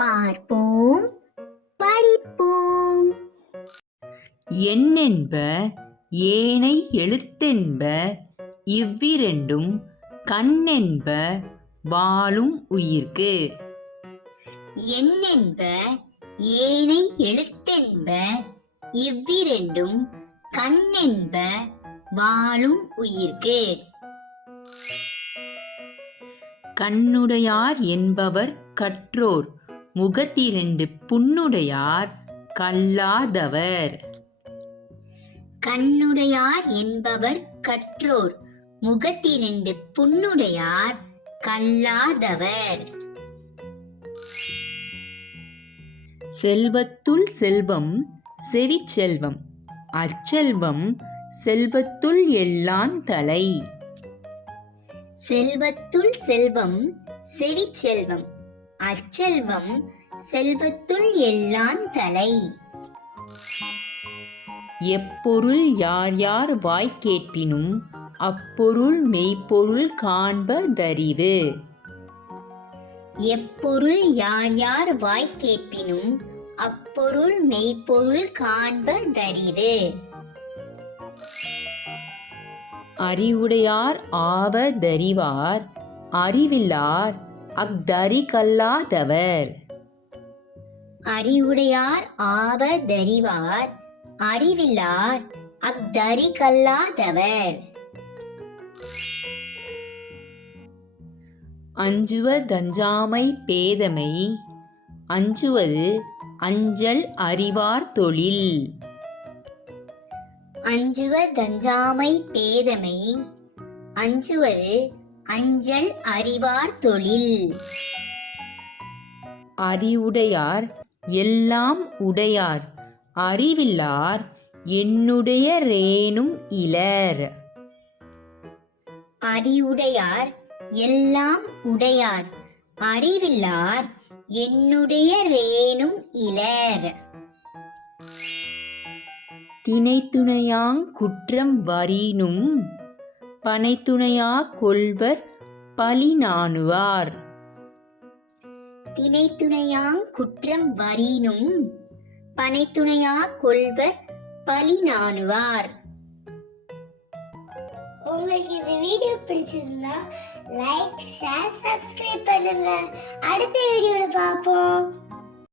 பார்ப்போம். படிப்போம். எண்ணென்ப ஏனை எழுத்தென்ப இவ்விரண்டும் கண்ணென்ப வாழும் உயிர்க்கு. எண்ணென்ப ஏனை எழுத்தென்ப இவ்விரண்டும் கண்ணென்ப வாழும் உயிர்க்கு. கண்ணுடையார் என்பவர் கற்றோர் முகத்திரண்டு புண்ணுடையார் கல்லாதவர். கண்ணுடையார் என்பவர் கற்றோர். முகத்திரண்டு புண்ணுடையார் கல்லாதவர். செல்வத்துள் செல்வம் செவிச்செல்வம் அச்செல்வம் செல்வத்துள் எல்லான் தலை. செல்வத்துள் செல்வம் செவிச்செல்வம் அச்செல்வம் செல்வத்துள் எல்லாம் தலை. எப்பொருள் யார் யார் வாய் கேட்பினும் அப்பொருள் மெய்ப்பொருள் காண்பதறிவு எப்பொருள் யார் யார் வாய் கேட்பினும் அப்பொருள் மெய்ப்பொருள் காண்பதறிவு அறிவுடையார் ஆவதறிவார் அறிவில்லார் அக்தரி கல்லாதவர் அறிவுடையார் ஆவதறிவார் அறிவில்லார் அக்தரி கல்லாதவர் அஞ்சுவதஞ்சாமை பேதமை அஞ்சுவது அஞ்சல் அறிவார் தொழில். அஞ்சுவதஞ்சாமை பேதமை அஞ்சுவது அஞ்சல் அறிவார் தொழில். அறிவுடையார் எல்லாம் உடையார். அறிவில்லார் என்னுடைய ரேனும் இலர். அறிவுடையார் எல்லாம் உடையார். அறிவில்லார் என்னுடைய ரேனும் இலர். தினைத்துணையாங் குற்றம் வரினும் பனைத்துணையா கொள்வர் பழி நாணுவார் தினைத்துணையாங் குற்றம் வரினும் பனைத்துணையா கொள்வர் பழி நாணுவார் உங்களுக்கு இந்த வீடியோ பிடிச்சிருந்தா லைக் ஷேர் சப்ஸ்கிரைப் பண்ணுங்க. அடுத்த வீடியோல பார்ப்போம்.